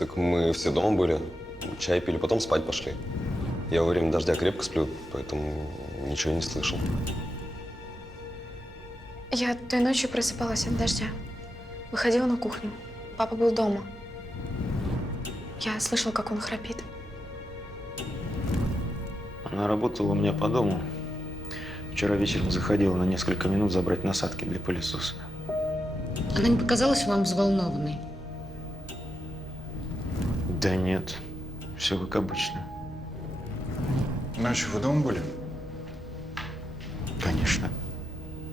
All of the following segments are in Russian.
Так мы все дома были, чай пили, потом спать пошли. Я во время дождя крепко сплю, поэтому ничего не слышал. Я той ночью просыпалась от дождя. Выходила на кухню. Папа был дома. Я слышала, как он храпит. Она работала у меня по дому. Вчера вечером заходила на несколько минут забрать насадки для пылесоса. Она не показалась вам взволнованной? Да нет, все как обычно. Ночью вы дома были? Конечно.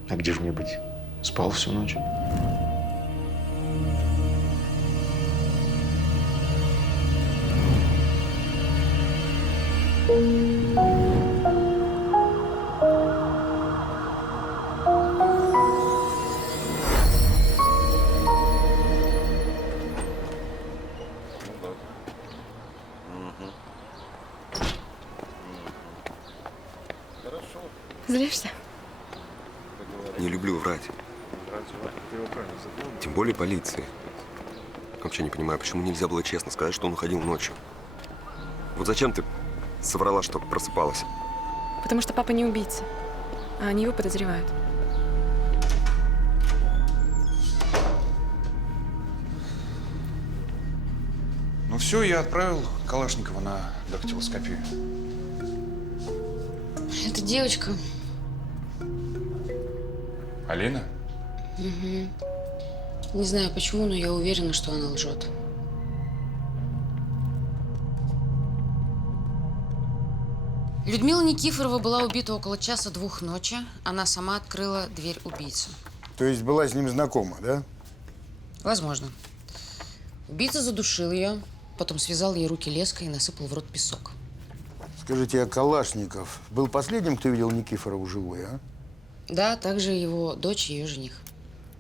А где же мне быть? Спал всю ночь. Злишься? Не люблю врать. Тем более полиции. Вообще не понимаю, почему нельзя было честно сказать, что он уходил ночью. Вот зачем ты соврала, что просыпалась? Потому что папа не убийца, а они его подозревают. Ну все, я отправил Калашникова на дактилоскопию. Эта девочка. Алина? Не знаю почему, но я уверена, что она лжет. Людмила Никифорова была убита около часа-двух ночи. Она сама открыла дверь убийцы. То есть была с ним знакома, да? Возможно. Убийца задушил ее, потом связал ей руки леской и насыпал в рот песок. Скажите, а Калашников был последним, кто видел Никифорову живой, а? Да, также его дочь и ее жених.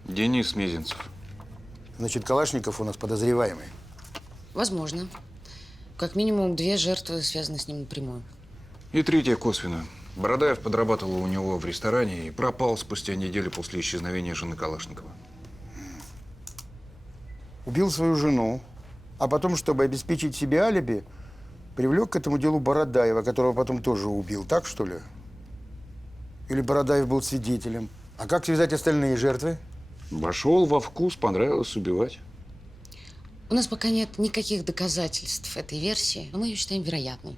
Денис Мезенцев. Значит, Калашников у нас подозреваемый. Возможно. Как минимум 2 жертвы связаны с ним напрямую. И третья косвенно. Бородаев подрабатывал у него в ресторане и пропал спустя неделю после исчезновения жены Калашникова. Убил свою жену, а потом, чтобы обеспечить себе алиби, привлек к этому делу Бородаева, которого потом тоже убил. Так, что ли? Или Бородаев был свидетелем? А как связать остальные жертвы? Вошел во вкус, понравилось убивать. У нас пока нет никаких доказательств этой версии, но мы ее считаем вероятной.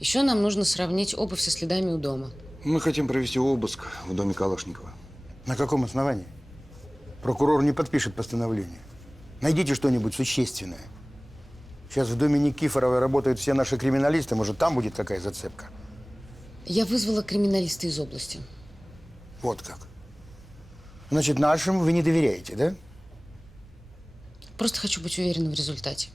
Еще нам нужно сравнить обувь со следами у дома. Мы хотим провести обыск в доме Калашникова. На каком основании? Прокурор не подпишет постановление. Найдите что-нибудь существенное. Сейчас в доме Никифоровой работают все наши криминалисты. Может, там будет какая зацепка? Я вызвала криминалиста из области. Вот как. Значит, нашим вы не доверяете, да? Просто хочу быть уверена в результате.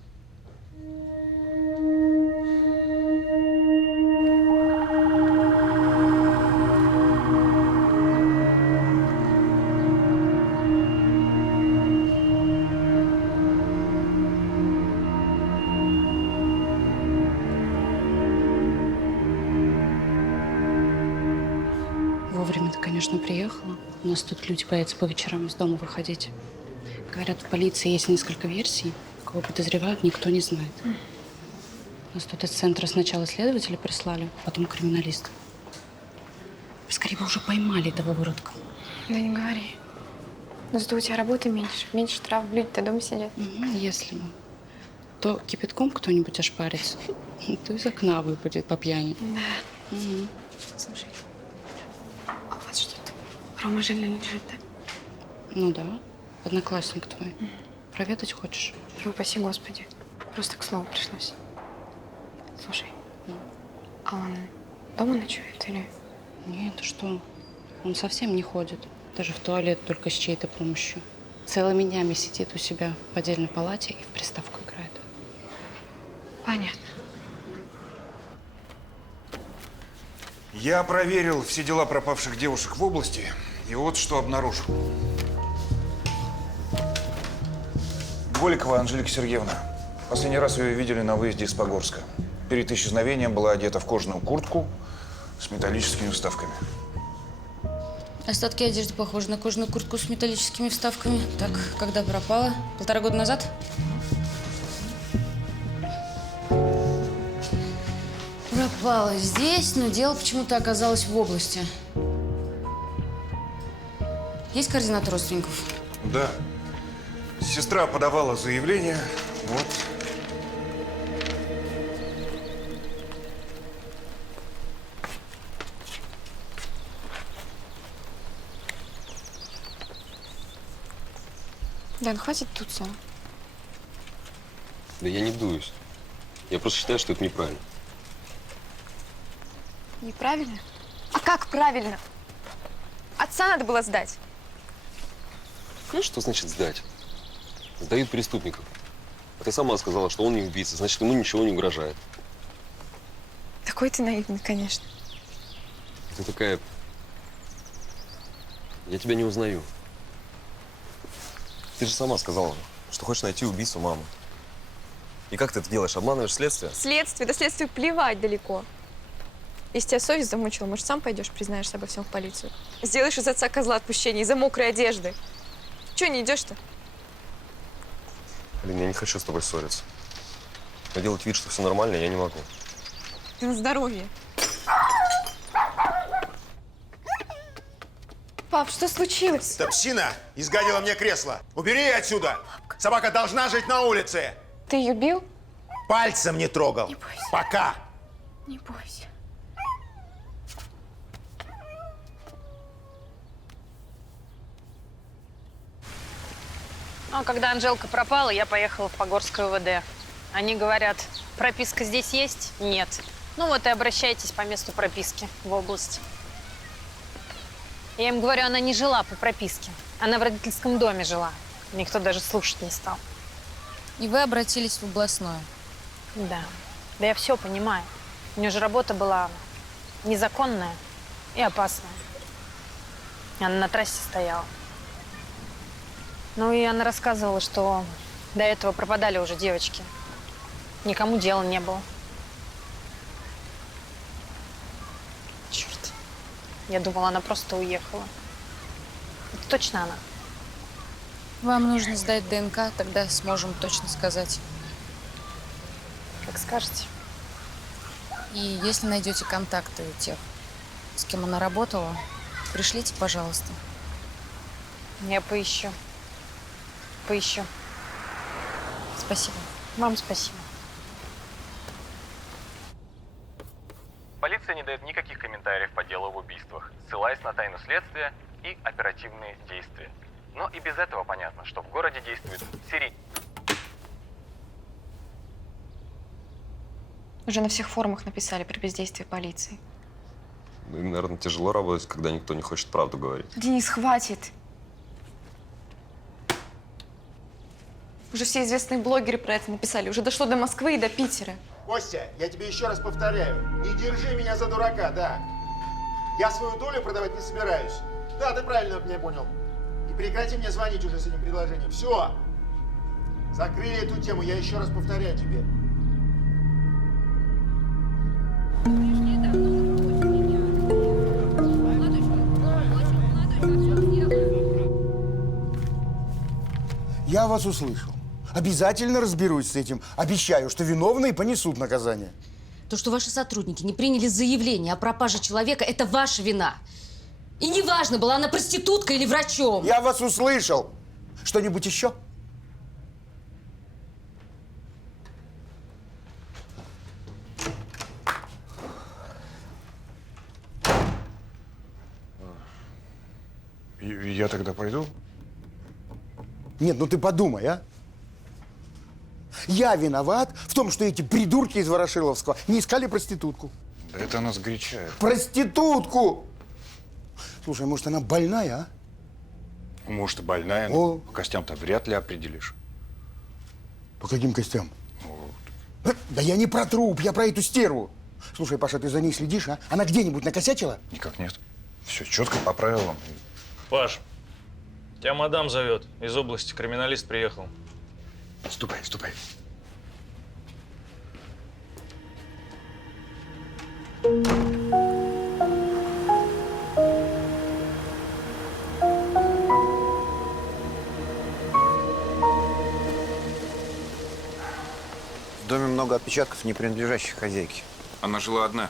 Вовремя ты, конечно, приехала. У нас тут люди боятся по вечерам из дома выходить. Говорят, в полиции есть несколько версий. Кого подозревают, никто не знает. У нас тут из центра сначала следователи прислали, потом криминалист. Скорее бы уже поймали этого выродка. Да не говори. Ну, зато у тебя работы меньше. Меньше штраф, люди-то дома сидят. Если бы. То кипятком кто-нибудь ошпарится, то из окна выпадет по пьяни. Да. Слушай, а вот что-то. Рома Жилин лежит, да? Ну да, одноклассник твой. Проведать хочешь? Ну, упаси Господи. Просто к слову пришлось. Слушай, а он дома ночует или… Нет, ты что? Он совсем не ходит. Даже в туалет только с чьей-то помощью. Целыми днями сидит у себя в отдельной палате и в приставку играет. Понятно. Я проверил все дела пропавших девушек в области, и вот что обнаружил. Голикова Анжелика Сергеевна. Последний раз ее видели на выезде из Погорска. Перед исчезновением была одета в кожаную куртку с металлическими вставками. Остатки одежды похожи на кожаную куртку с металлическими вставками. Так, когда пропала? 1,5 года назад? Бывало здесь, но дело почему-то оказалось в области. Есть координаты родственников? Да. Сестра подавала заявление. Вот. Дэн, хватит дуться. Да я не дуюсь. Я просто считаю, что это неправильно. Неправильно? А как правильно? Отца надо было сдать. Что значит сдать? Сдают преступников. А ты сама сказала, что он не убийца, значит, ему ничего не угрожает. Такой ты наивный, конечно. Ты такая... Я тебя не узнаю. Ты же сама сказала, что хочешь найти убийцу мамы. И как ты это делаешь? Обманываешь следствие? Следствие, да следствию плевать далеко. Если тебя совесть замучила, может, сам пойдешь, признаешься обо всем в полицию. Сделаешь из отца козла отпущения из-за мокрой одежды. Чего не идешь-то? Блин, я не хочу с тобой ссориться. Но делать вид, что все нормально, я не могу. Ты на здоровье. Пап, что случилось? Эта псина изгадила мне кресло. Убери ее отсюда. Собака должна жить на улице. Ты ее бил? Пальцем не трогал. Не бойся. Пока. Не бойся. Ну, а когда Анжелка пропала, я поехала в Погорское УВД. Они говорят, прописка здесь есть? Нет. Ну вот и обращайтесь по месту прописки в область. Я им говорю, она не жила по прописке. Она в родительском доме жила. Никто даже слушать не стал. И вы обратились в областное? Да. Да я все понимаю. У нее же работа была незаконная и опасная. Она на трассе стояла. Ну и она рассказывала, что до этого пропадали уже девочки. Никому дела не было. Черт. Я думала, она просто уехала. Это точно она. Вам нужно сдать ДНК, тогда сможем точно сказать. Как скажете. И если найдете контакты тех, с кем она работала, пришлите, пожалуйста. Я поищу. Поищу. Спасибо. Вам спасибо. Полиция не дает никаких комментариев по делу об убийствах, ссылаясь на тайну следствия и оперативные действия. Но и без этого понятно, что в городе действует серийный. Уже на всех форумах написали про бездействие полиции. Ну, им, наверное, тяжело работать, когда никто не хочет правду говорить. Денис, хватит. Уже все известные блогеры про это написали. Уже дошло до Москвы и до Питера. Костя, я тебе еще раз повторяю. Не держи меня за дурака, да. Я свою долю продавать не собираюсь. Да, ты правильно меня понял. И прекрати мне звонить уже с этим предложением. Все. Закрыли эту тему, я еще раз повторяю тебе. Я вас услышал. Обязательно разберусь с этим. Обещаю, что виновные понесут наказание. То, что ваши сотрудники не приняли заявление о пропаже человека, это ваша вина. И неважно, была она проституткой или врачом. Я вас услышал. Что-нибудь еще? Я тогда пойду? Нет, ну ты подумай, а? Я виноват в том, что эти придурки из Ворошиловского не искали проститутку. Да это нас горячает. Проститутку! Слушай, может, она больная, а? Может, и больная, О. но по костям-то вряд ли определишь. По каким костям? Да я не про труп, я про эту стерву. Слушай, Паша, ты за ней следишь, а? Она где-нибудь накосячила? Никак нет. Все четко по правилам. Паш, тебя мадам зовет. Из области криминалист приехал. Ступай, ступай. В доме много отпечатков, не принадлежащих хозяйке. Она жила одна.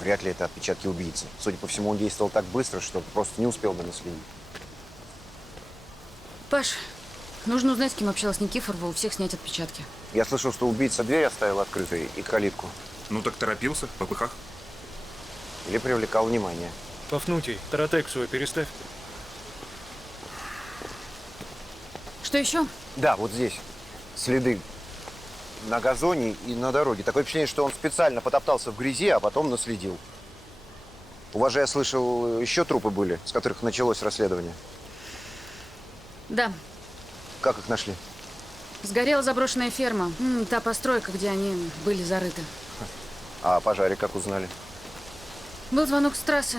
Вряд ли это отпечатки убийцы. Судя по всему, он действовал так быстро, что просто не успел бы наследить. Паш, нужно узнать, с кем общалась Никифорова, у всех снять отпечатки. Я слышал, что убийца дверь оставил открытой и калитку. Ну так торопился, в попыхах. Или привлекал внимание. Пафнутий, таратек свой переставь. Что еще? Да, вот здесь. Следы на газоне и на дороге. Такое впечатление, что он специально потоптался в грязи, а потом наследил. У вас же, я слышал, еще трупы были, с которых началось расследование. Да, Как их нашли? сгорела заброшенная ферма. Та постройка, где они были зарыты. А о пожаре как узнали? Был звонок с трассы.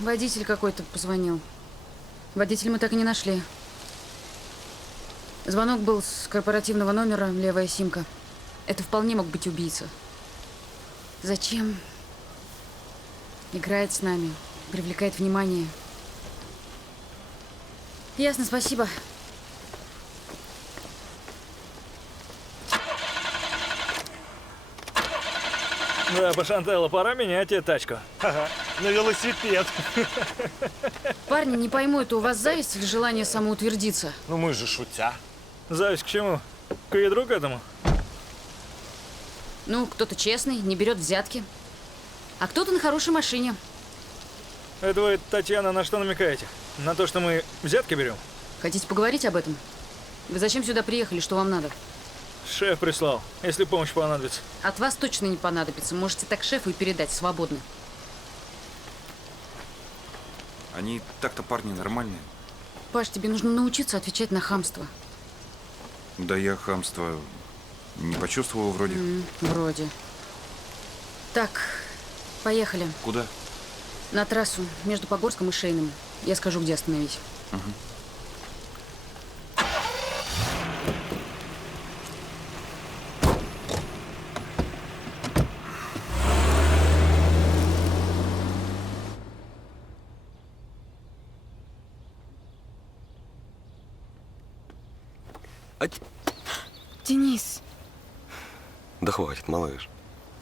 Водитель какой-то позвонил. Водителя мы так и не нашли. Звонок был с корпоративного номера, левая симка. Это вполне мог быть убийца. Зачем? Играет с нами, привлекает внимание. Ясно, спасибо. Да, Пашантелло, пора менять тебе тачку. Ага, на велосипед. Парни, не пойму, это у вас зависть или желание самоутвердиться? Ну мы же шутя. Зависть к чему? К ядру к этому? Ну, кто-то честный, не берет взятки. А кто-то на хорошей машине. Это вы, Татьяна, на что намекаете? На то, что мы взятки берем? Хотите поговорить об этом? Вы зачем сюда приехали, что вам надо? Шеф прислал, если помощь понадобится. От вас точно не понадобится. Можете так шефу и передать свободно. Они так-то парни нормальные. Паш, тебе нужно научиться отвечать на хамство. Да я хамство не почувствовал вроде. Вроде. Так, поехали. Куда? На трассу между Погорском и Шейным. Я скажу, где остановить. Денис. Да хватит, малыш.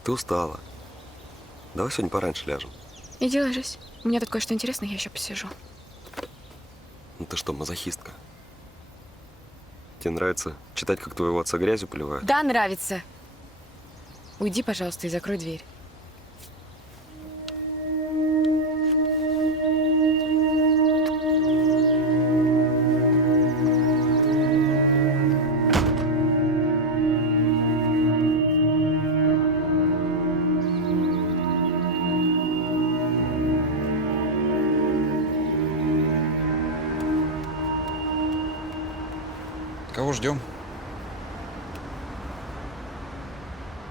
Ты устала. Давай сегодня пораньше ляжем. Иди ложись. У меня тут кое-что интересное, я еще посижу. Ну ты что, мазохистка? Тебе нравится читать, как твоего отца грязью поливают? Да, нравится. Уйди, пожалуйста, и закрой дверь. Кого ждем?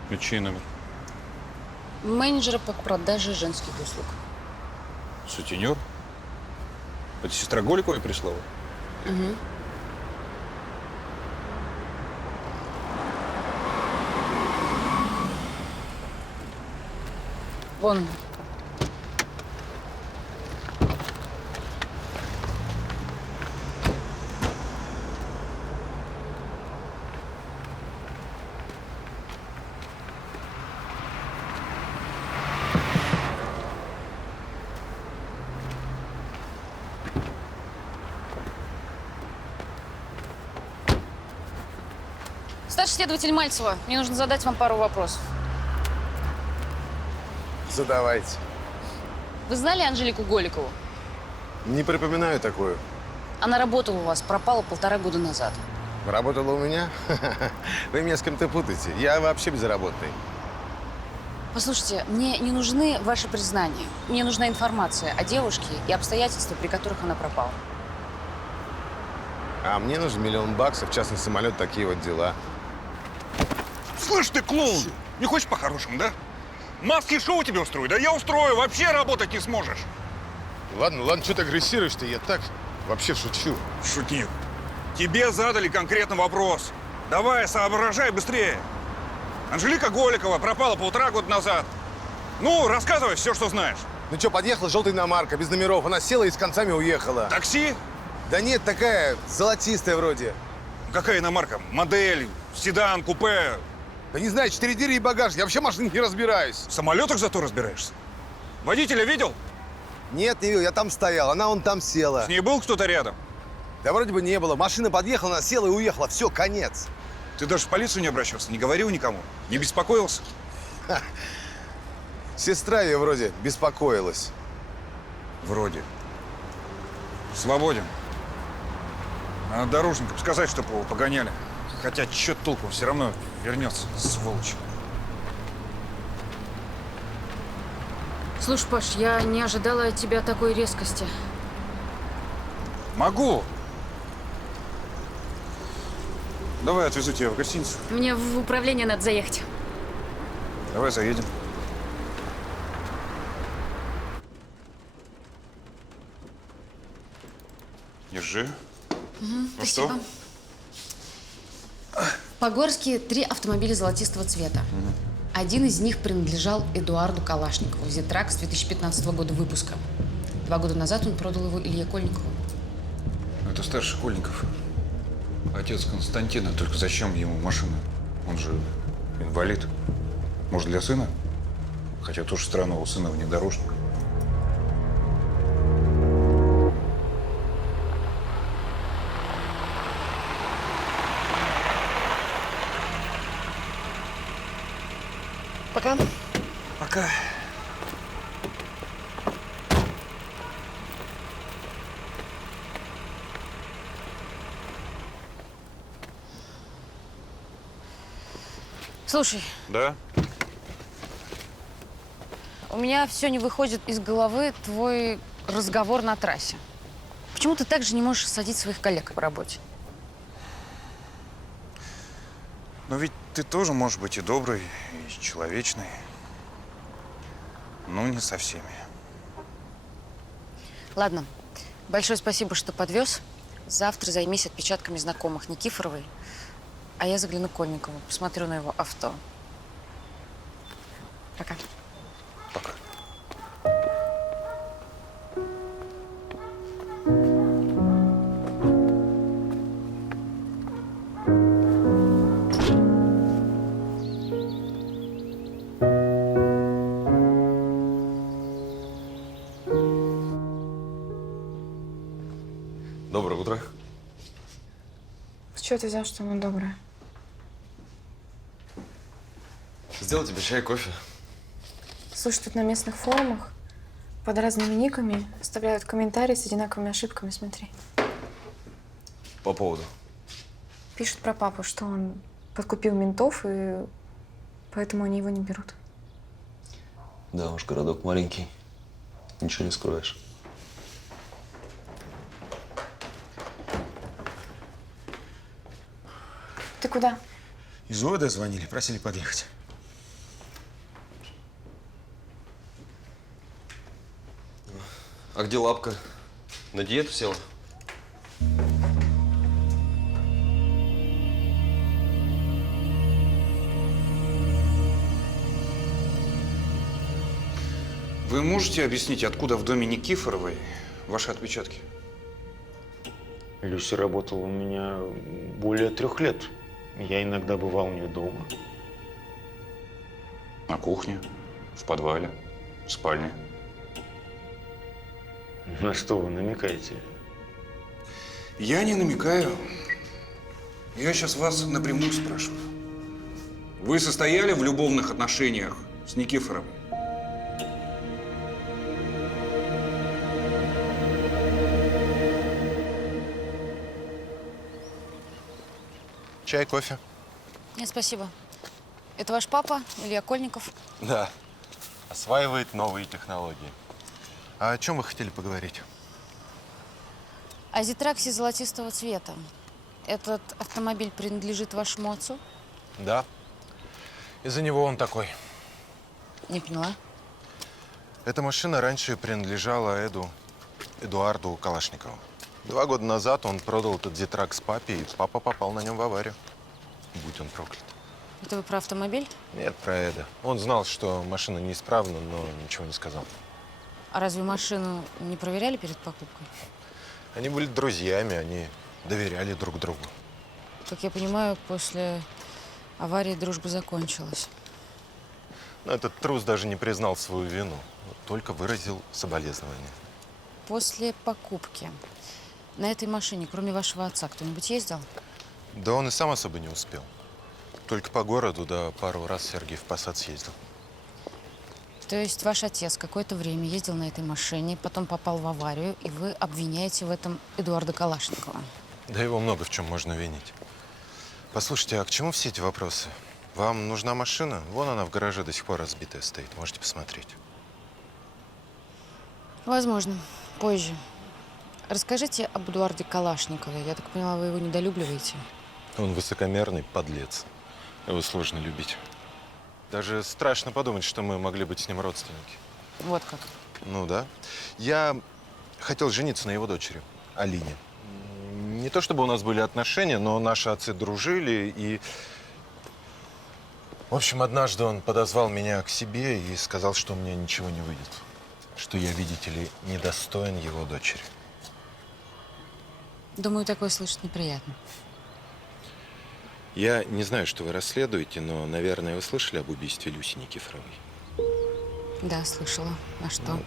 И чей номер? Менеджера по продаже женских услуг. Сутенер? Это сестра Голиковой прислала? Угу. Вон. Старший следователь Мальцева, мне нужно задать вам пару вопросов. Задавайте. Вы знали Анжелику Голикову? Не припоминаю такую. Она работала у вас, пропала 1,5 года назад. Работала у меня? Вы меня с кем-то путаете. Я вообще безработный. Послушайте, мне не нужны ваши признания. Мне нужна информация о девушке и обстоятельства, при которых она пропала. А мне нужен $1 миллион, частный самолет, такие вот дела. Слышь ты, клоун, не хочешь по-хорошему, да? Маски шоу тебе устрою? Да я устрою, вообще работать не сможешь. Ладно, что ты агрессируешь-то? Я так вообще шучу. Шутник. Тебе задали конкретный вопрос. Давай, соображай быстрее. Анжелика Голикова пропала 1,5 года назад. Ну, рассказывай все, что знаешь. Ну что, подъехала желтая иномарка, без номеров. Она села и с концами уехала. Такси? Да нет, такая золотистая вроде. Какая иномарка? Модель, седан, купе? Да не знаю, 4 двери и багаж. Я вообще в машинах не разбираюсь. В самолетах зато разбираешься. Водителя видел? Нет, не видел. Я там стоял. Она вон там села. С ней был кто-то рядом? Да вроде бы не было. Машина подъехала, она села и уехала. Все, конец. Ты даже в полицию не обращался, не говорил никому? Не беспокоился? Сестра ее вроде беспокоилась. Вроде. Свободен. Надо дорожникам сказать, чтобы его погоняли. Хотя, чё толку, все равно вернется, сволочь. Слушай, Паш, я не ожидала от тебя такой резкости. Могу. Давай отвезу тебя в гостиницу. Мне в управление надо заехать. Давай заедем. Держи. Ну Спасибо. что? По-горски 3 автомобиля золотистого цвета. Один из них принадлежал Эдуарду Калашникову. Зитрак с 2015 года выпуска. 2 года назад он продал его Илье Кольникову. Это старший Кольников. Отец Константина. Только зачем ему машина? Он же инвалид. Может, для сына? Хотя тоже странно, у сына внедорожник. Пока. Пока. Слушай, Да? у меня все не выходит из головы твой разговор на трассе. Почему ты так же не можешь садить своих коллег по работе? Но ведь ты тоже можешь быть и добрый, и человечный. Ну, не со всеми. Ладно, большое спасибо, что подвез. Завтра займись отпечатками знакомых Никифоровой, а я загляну к Кольникову, посмотрю на его авто. Пока. Пока. Доброе утро. С чего ты взял, что она добрая? Сделал тебе чай, кофе. Слушай, тут на местных форумах под разными никами оставляют комментарии с одинаковыми ошибками, смотри. По поводу. Пишут про папу, что он подкупил ментов, и поэтому они его не берут. Да уж, городок маленький. Ничего не скроешь. Ты куда? Из ОВД звонили, просили подъехать. А где лапка? На диету села? Вы можете объяснить, откуда в доме Никифоровой ваши отпечатки? Люся работала у меня более 3 лет. Я иногда бывал у нее дома. На кухне, в подвале, в спальне. На что вы намекаете? Я не намекаю. Я сейчас вас напрямую спрашиваю. Вы состояли в любовных отношениях с Никифоровой? Чай, кофе? Нет, спасибо. Это ваш папа, Илья Кольников? Да. Осваивает новые технологии. А о чем вы хотели поговорить? О Зитраксе золотистого цвета. Этот автомобиль принадлежит вашему отцу? Да. Из-за него он такой. Не поняла. Эта машина раньше принадлежала Эдуарду Калашникову. 2 года назад он продал этот Зитракс папе, и папа попал на нем в аварию. Будь он проклят. Это вы про автомобиль? Нет, про Эда. Он знал, что машина неисправна, но ничего не сказал. А разве машину не проверяли перед покупкой? Они были друзьями, они доверяли друг другу. Как я понимаю, после авария, дружба закончилась. Но этот трус даже не признал свою вину, только выразил соболезнования. После покупки на этой машине, кроме вашего отца, кто-нибудь ездил? Да он и сам особо не успел. Только по городу, да пару раз Сергей в Посад съездил. То есть ваш отец какое-то время ездил на этой машине, потом попал в аварию, и вы обвиняете в этом Эдуарда Калашникова? Да его много в чем можно винить. Послушайте, а к чему все эти вопросы? Вам нужна машина? Вон она в гараже до сих пор разбитая стоит. Можете посмотреть. Возможно. Позже. Расскажите об Эдуарде Калашникове. Я так поняла, вы его недолюбливаете? Он высокомерный подлец. Его сложно любить. Даже страшно подумать, что мы могли быть с ним родственники. Вот как. Ну да. Я хотел жениться на его дочери, Алине. Не то чтобы у нас были отношения, но наши отцы дружили. И, в общем, однажды он подозвал меня к себе и сказал, что у меня ничего не выйдет. Что я, видите ли, недостоин его дочери. Думаю, такое слышать неприятно. Я не знаю, что вы расследуете, но, наверное, вы слышали об убийстве Люси Никифоровой? Да, слышала. А что? Вот.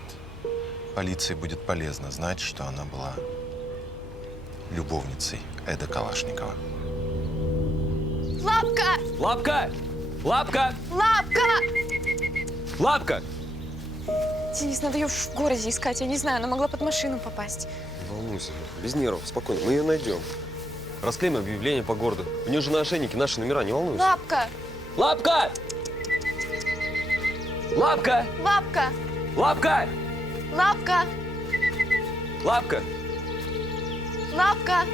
Полиции будет полезно знать, что она была любовницей Эда Калашникова. Лапка! Лапка! Лапка! Лапка! Лапка! Денис, надо ее в городе искать. Я не знаю, она могла под машину попасть. Не волнуйся, без нервов, спокойно, мы ее найдем. Расклеим объявление по городу. У нее же на ошейнике наши номера, не волнуйся. Лапка! Лапка! Лапка! Лапка! Лапка! Лапка! Лапка! Лапка!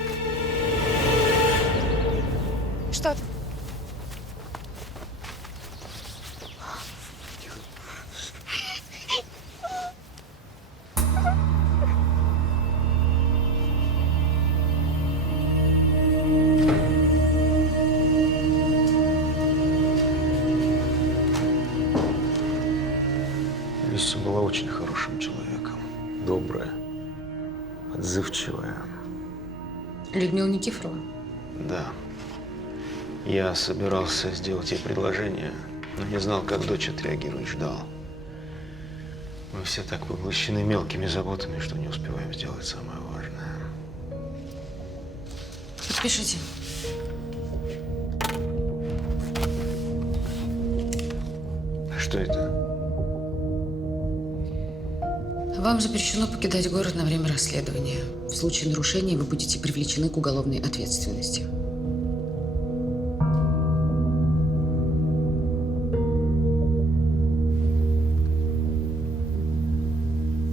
Что это? Люся была очень хорошим человеком. Добрая, отзывчивая. Людмила Никифорова? Да. Я собирался сделать ей предложение, но не знал, как дочь отреагирует, ждал. Мы все так поглощены мелкими заботами, что не успеваем сделать самое важное. Подпишите. Что это? Вам запрещено покидать город на время расследования. В случае нарушения вы будете привлечены к уголовной ответственности.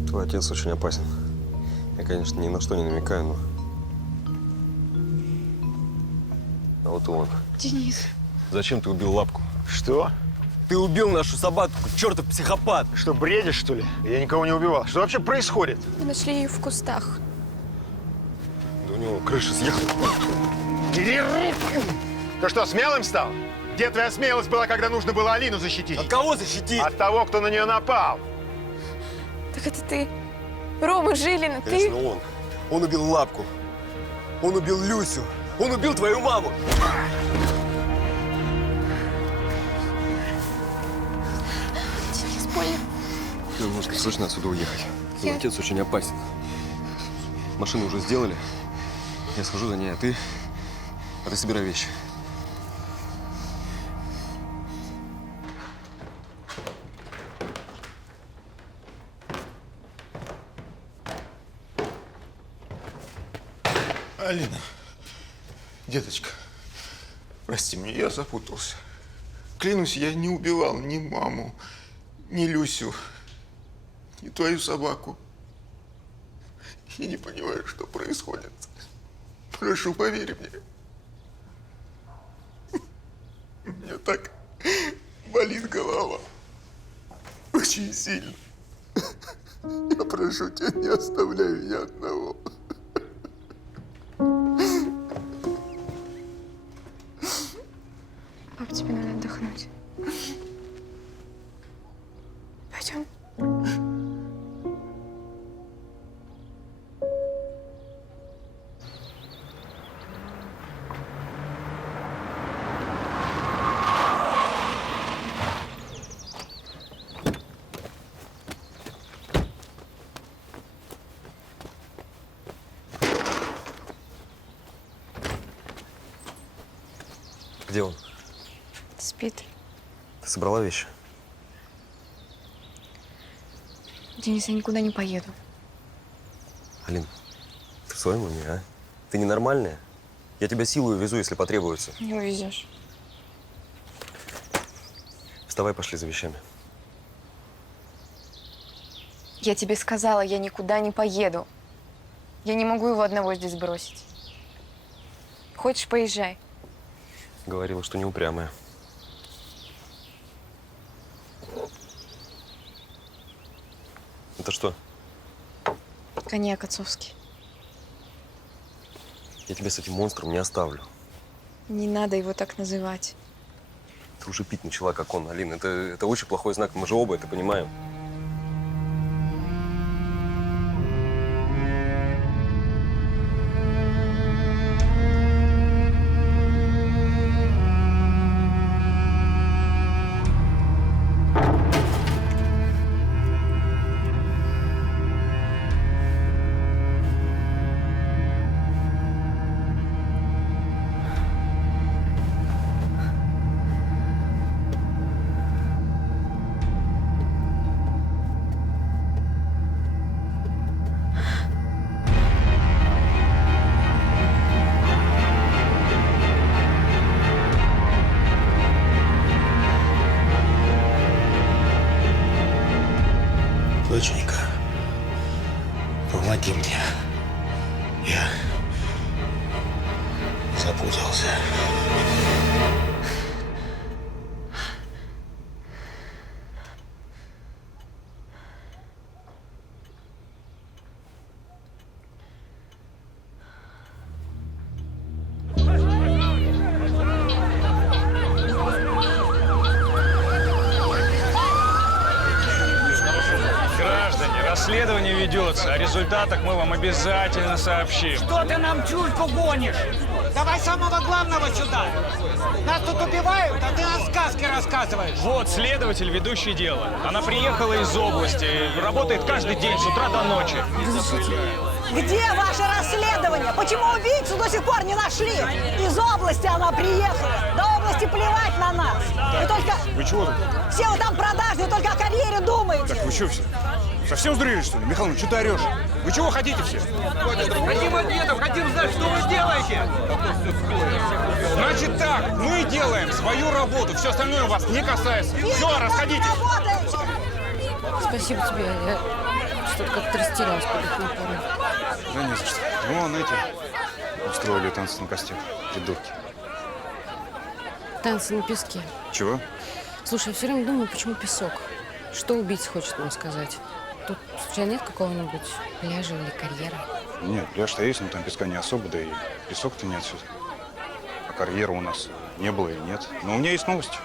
Твой отец очень опасен. Я, конечно, ни на что не намекаю, но… А вот и он. Денис. Зачем ты убил Лапку? Что? Ты убил нашу собаку, чертов психопат! Что, бредишь, что ли? Я никого не убивал. Что вообще происходит? Мы нашли ее в кустах. Да у него крыша съехала. Ты что, смелым стал? Где твоя смелость была, когда нужно было Алину защитить? От кого защитить? От того, кто на нее напал. Так это ты. Рома Жилина, ты? Конечно, он. Он убил Лапку. Он убил Люсю. Он убил твою маму. Денис, больно. Нам нужно срочно отсюда уехать. Твой Я- отец очень опасен. Машину уже сделали. Я схожу за ней, а ты собирай вещи. Алина, деточка, прости меня, я запутался. Клянусь, я не убивал ни маму, ни Люсю, ни твою собаку. Я не понимаю, что происходит. Прошу, поверь мне. У меня так болит голова. Очень сильно. Я прошу тебя, не оставляй меня одного. Пап, тебе надо отдохнуть. Пойдем. Где он? Спит. Ты собрала вещи? Денис, я никуда не поеду. Алин, ты в своем уме, а? Ты ненормальная? Я тебя силой везу, если потребуется. Не увезешь. Вставай, пошли за вещами. Я тебе сказала, я никуда не поеду. Я не могу его одного здесь бросить. Хочешь, поезжай. Говорила, что не упрямая. Это что? Коньяк отцовский. Я тебя с этим монстром не оставлю. Не надо его так называть. Ты уже пить начала, как он, Алина. Это очень плохой знак. Мы же оба это понимаем. Доченька, помоги мне. Я запутался. Граждане, расследование ведется. О результатах мы вам обязательно сообщим. Что ты нам чушку гонишь? Давай самого главного сюда. Нас тут убивают, а ты нам сказки рассказываешь. Вот следователь, ведущий дело. Она приехала из области, работает каждый день с утра до ночи. Где ваше расследование? Почему убийцу до сих пор не нашли? Из области она приехала. До области плевать на нас. Вы только... Вы чего тут? Все вы там продажные, только о карьере думаете. Так вы что все? Совсем сдурели, что ли? Михаил, ну что ты орешь? Вы чего хотите все? Хотим ответов, хотим знать, что вы делаете. Значит так, мы делаем свою работу, все остальное вас не касается. Все, расходитесь. Спасибо тебе, я что-то как-то растерялась под их напором. Да не за что. Вон эти устроили танцы на костях, придурки. Танцы на песке. Чего? Слушай, я все время думаю, почему песок? Что убийца хочет нам сказать? Тут случайно нет какого-нибудь пляжа или карьера? Нет, пляж-то есть, но там песка не особо, да и песок-то не отсюда. А карьеры у нас не было и нет. Но у меня есть новости.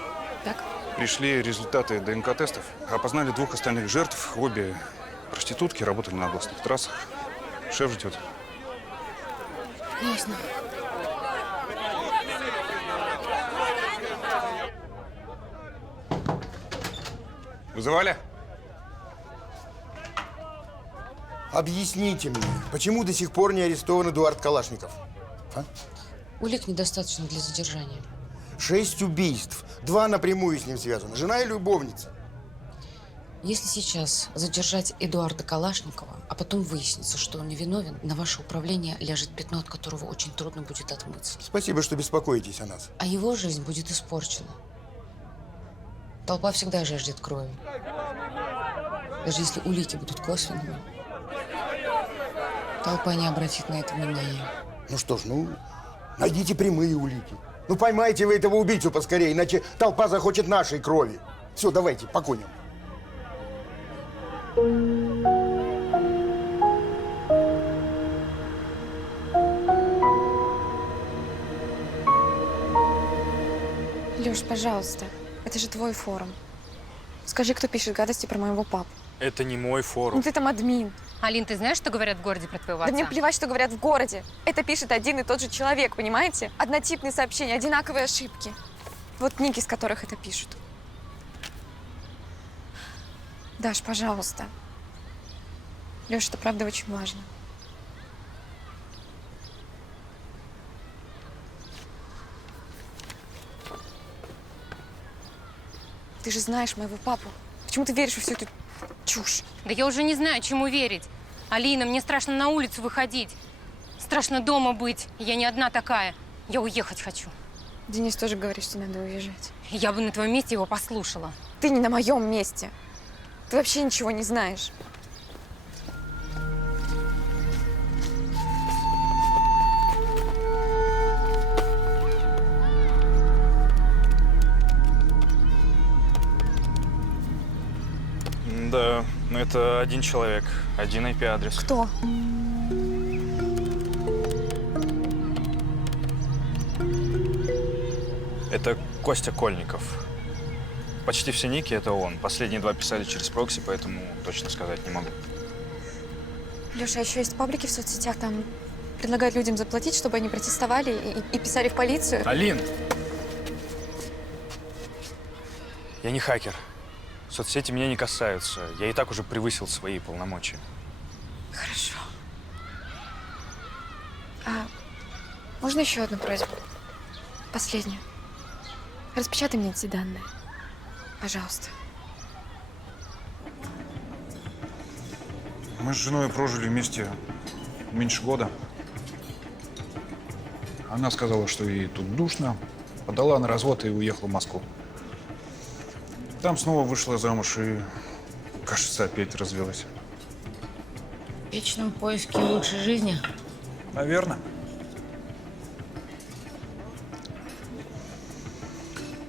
Так? Пришли результаты ДНК-тестов. Опознали 2 остальных жертв. Обе проститутки, работали на областных трассах. Шеф ждет. Ясно. Вызывали? Объясните мне, почему до сих пор не арестован Эдуард Калашников? А? Улик недостаточно для задержания. 6 убийств, 2 напрямую с ним связаны. Жена и любовница. Если сейчас задержать Эдуарда Калашникова, а потом выяснится, что он невиновен, на ваше управление ляжет пятно, от которого очень трудно будет отмыться. Спасибо, что беспокоитесь о нас. А его жизнь будет испорчена. Толпа всегда жаждет крови. Даже если улики будут косвенными, толпа не обратит на это внимания. Ну что ж, найдите прямые улики. Поймайте вы этого убийцу поскорее, иначе толпа захочет нашей крови. Все, давайте, по коням. Лёш, пожалуйста, это же твой форум. Скажи, кто пишет гадости про моего папу. Это не мой форум. Ну ты там админ. Алин, ты знаешь, что говорят в городе про твоего отца? Да мне плевать, что говорят в городе. Это пишет один и тот же человек, понимаете? Однотипные сообщения, одинаковые ошибки. Вот книги, с которых это пишут. Даш, пожалуйста. Лёш, это правда очень важно. Ты же знаешь моего папу. Почему ты веришь во всю эту чушь? Да я уже не знаю, чему верить. Алина, мне страшно на улицу выходить. Страшно дома быть. Я не одна такая. Я уехать хочу. Денис тоже говорит, что надо уезжать. Я бы на твоем месте его послушала. Ты не на моем месте. Ты вообще ничего не знаешь. Да, но это один человек, один IP-адрес. Кто? Это Костя Кольников. Почти все ники — это он. Последние два писали через прокси, поэтому точно сказать не могу. Леша, еще есть паблики в соцсетях, там предлагают людям заплатить, чтобы они протестовали и писали в полицию. Алин! Я не хакер. Соцсети меня не касаются. Я и так уже превысил свои полномочия. Хорошо. А можно еще одну просьбу? Последнюю. Распечатай мне эти данные. Пожалуйста. Мы с женой прожили вместе меньше года. Она сказала, что ей тут душно, подала на развод и уехала в Москву. Там снова вышла замуж и, кажется, опять развелась. В вечном поиске лучшей жизни. Наверное.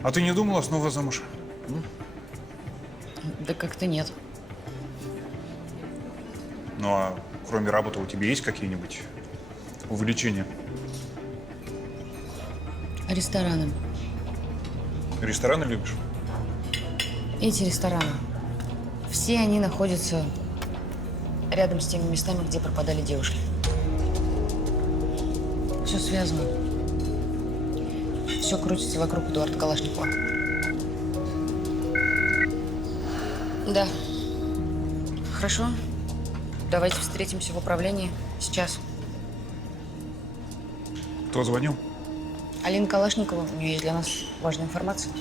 А ты не думала снова замуж? Да как-то нет. Ну а кроме работы у тебя есть какие-нибудь увлечения? Рестораны. Рестораны любишь? Эти рестораны. Все они находятся рядом с теми местами, где пропадали девушки. Все связано. Все крутится вокруг Эдуарда Калашникова. Да. Хорошо. Давайте встретимся в управлении сейчас. Кто звонил? Алина Калашникова. У нее есть для нас важная информация.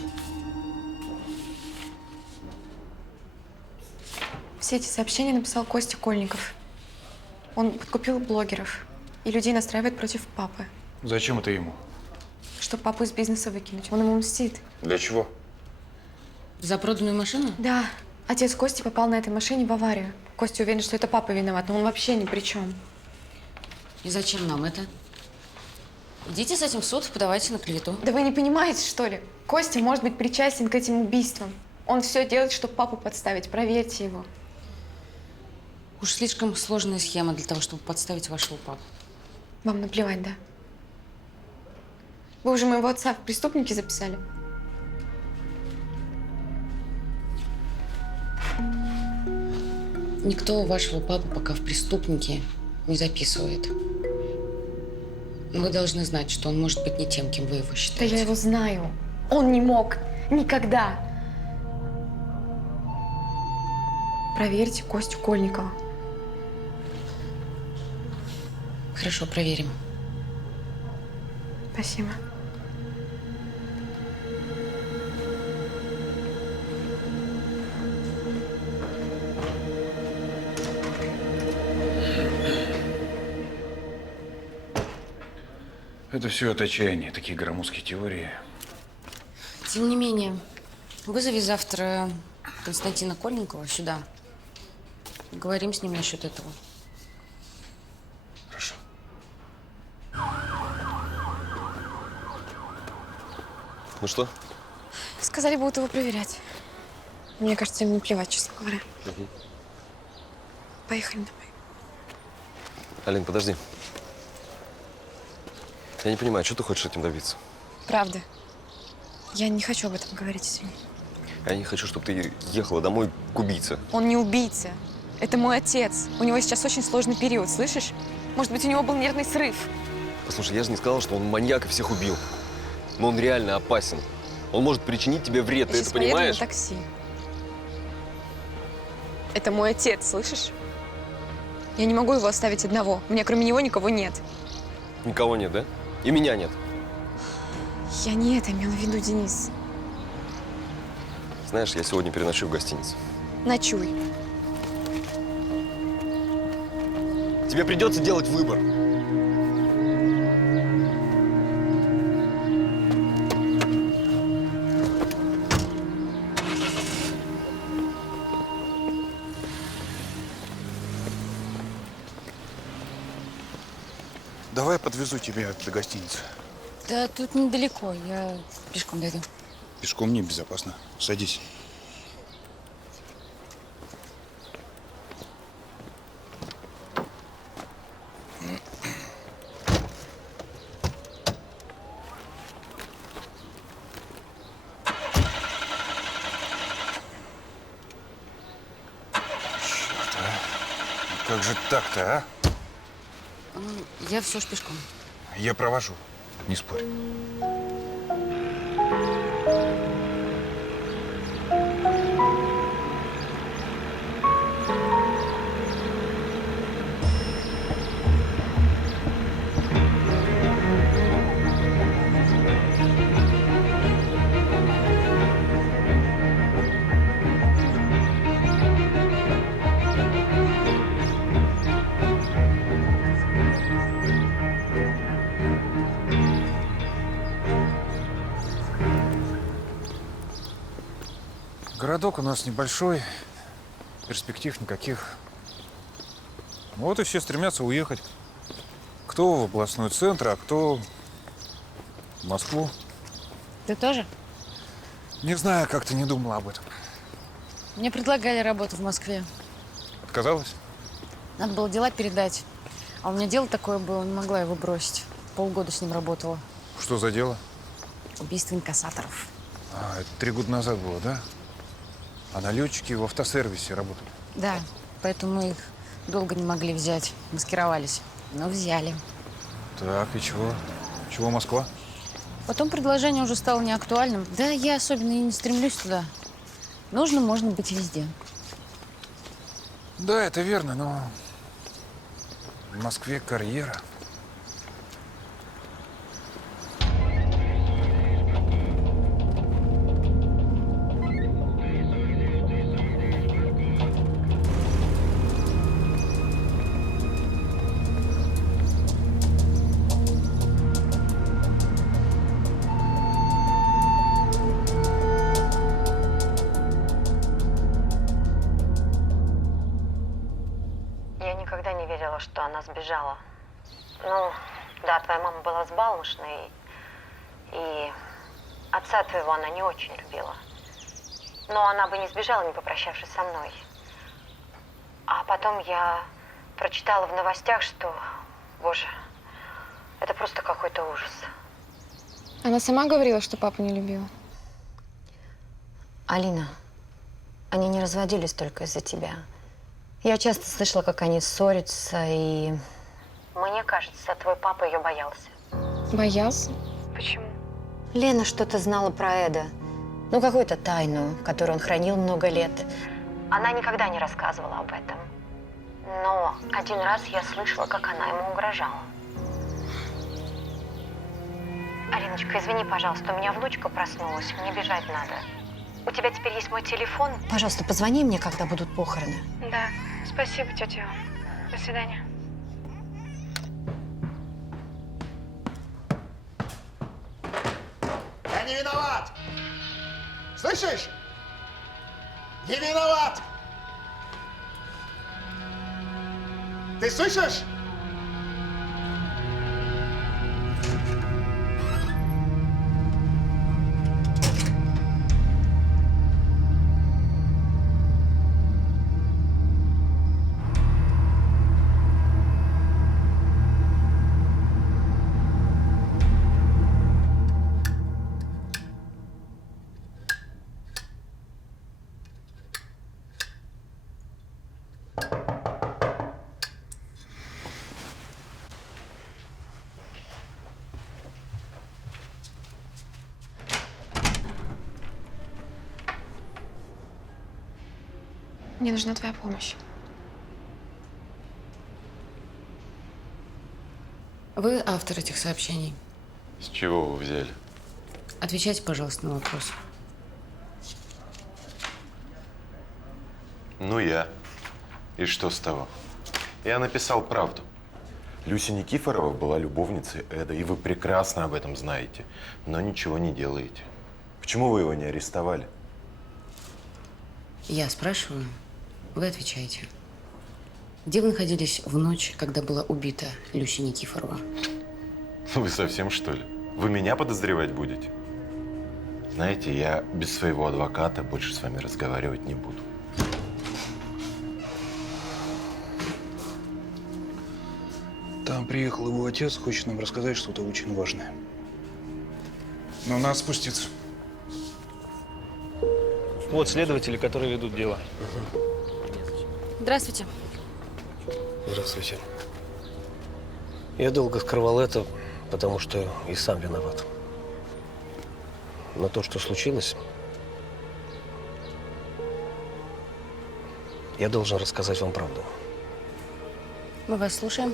Все эти сообщения написал Костя Кольников. Он подкупил блогеров и людей настраивает против папы. Зачем это ему? Чтобы папу из бизнеса выкинуть. Он ему мстит. Для чего? За проданную машину? Да. Отец Кости попал на этой машине в аварию. Костя уверен, что это папа виноват, но он вообще ни при чем. И зачем нам это? Идите с этим в суд, подавайте на клевету. Да вы не понимаете, что ли? Костя может быть причастен к этим убийствам. Он все делает, чтобы папу подставить. Проверьте его. Уж слишком сложная схема для того, чтобы подставить вашего папу. Вам наплевать, да? Вы уже моего отца в преступники записали? Никто вашего папу пока в преступники не записывает. Но вы должны знать, что он может быть не тем, кем вы его Да считаете. я его знаю. Он не мог. Никогда. Проверьте Костю Кольникова. Хорошо, проверим. Спасибо. Это все от отчаяния, такие громоздкие теории. Тем не менее, вызови завтра Константина Кольникова сюда. Говорим с ним насчет этого. Хорошо. Ну что? Сказали, будут его проверять. Мне кажется, им не плевать, честно говоря. Угу. Поехали домой. Алин, подожди. Я не понимаю, что ты хочешь этим добиться? Правда. Я не хочу об этом говорить, извини. Я не хочу, чтобы ты ехала домой к убийце. Он не убийца. Это мой отец. У него сейчас очень сложный период, слышишь? Может быть, у него был нервный срыв. Послушай, я же не сказал, что он маньяк и всех убил. Но он реально опасен. Он может причинить тебе вред, Я ты сейчас это поеду понимаешь? на такси. Это мой отец, слышишь? Я не могу его оставить одного. У меня кроме него никого нет. Никого нет, да? И меня нет. Я не это имела в виду, Денис. Знаешь, я сегодня переночую в гостинице. Ночуй. Тебе придется делать выбор. Давай я подвезу тебя до гостиницы. Да тут недалеко, я пешком дойду. Пешком небезопасно. Садись. Как же так-то, а? Я все ж пешком. Я провожу. Не спорь. Городок у нас небольшой, перспектив никаких. Вот и все стремятся уехать. Кто в областной центр, а кто в Москву. Ты тоже? Не знаю, как ты не думала об этом. Мне предлагали работу в Москве. Отказалась? Надо было дела передать. А у меня дело такое было, не могла его бросить. Полгода с ним работала. Что за дело? Убийство инкассаторов. А, это 3 года назад было, да? А налетчики в автосервисе работали. Да, поэтому мы их долго не могли взять. Маскировались. Но взяли. Так, и чего? Чего Москва? Потом предложение уже стало неактуальным. Да, я особенно и не стремлюсь туда. Нужно, можно быть везде. Да, это верно, но в Москве карьера. Я никогда не верила, что она сбежала. Ну, да, твоя мама была взбалмошной, и отца твоего она не очень любила. Но она бы не сбежала, не попрощавшись со мной. А потом я прочитала в новостях, что, боже, это просто какой-то ужас. Она сама говорила, что папу не любила? Алина, они не разводились только из-за тебя. Я часто слышала, как они ссорятся, и мне кажется, твой папа ее боялся. Боялся? Почему? Лена что-то знала про Эда. Ну, какую-то тайну, которую он хранил много лет. Она никогда не рассказывала об этом. Но один раз я слышала, как она ему угрожала. Алиночка, извини, пожалуйста, у меня внучка проснулась, мне бежать надо. У тебя теперь есть мой телефон? Пожалуйста, позвони мне, когда будут похороны. Да, спасибо, тетя. До свидания. Я не виноват! Слышишь? Не виноват! Ты слышишь? Мне нужна твоя помощь. Вы автор этих сообщений. С чего вы взяли? Отвечайте, пожалуйста, на вопрос. Ну, я. И что с того? Я написал правду. Люся Никифорова была любовницей Эда, и вы прекрасно об этом знаете, но ничего не делаете. Почему вы его не арестовали? Я спрашиваю, вы отвечаете. Где вы находились в ночь, когда была убита Люся Никифорова? Вы совсем, что ли? Вы меня подозревать будете? Знаете, я без своего адвоката больше с вами разговаривать не буду. Там приехал его отец, хочет нам рассказать что-то очень важное. Но надо спуститься. Вот следователи, которые ведут дело. Здравствуйте. Здравствуйте. Я долго скрывал это, потому что и сам виноват. Но то, что случилось, я должен рассказать вам правду. Мы вас слушаем.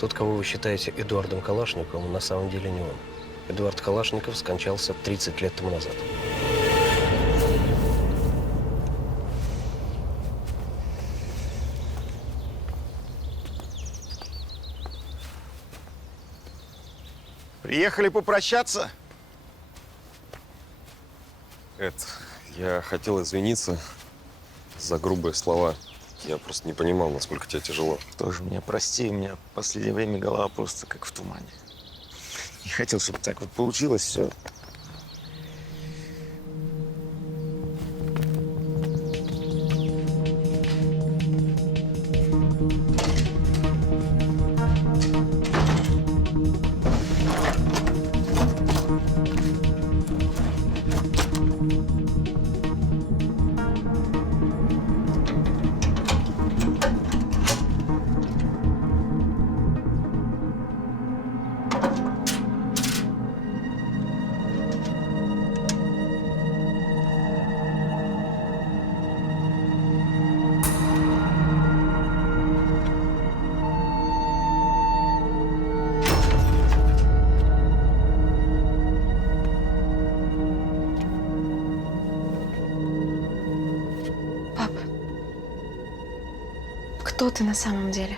Тот, кого вы считаете Эдуардом Калашниковым, на самом деле не он. Эдуард Калашников скончался 30 лет тому назад. Приехали попрощаться? Эд, я хотел извиниться за грубые слова. Я просто не понимал, насколько тебе тяжело. Тоже меня прости, у меня в последнее время голова просто как в тумане. Не хотел, чтобы так вот получилось все. Кто ты на самом деле?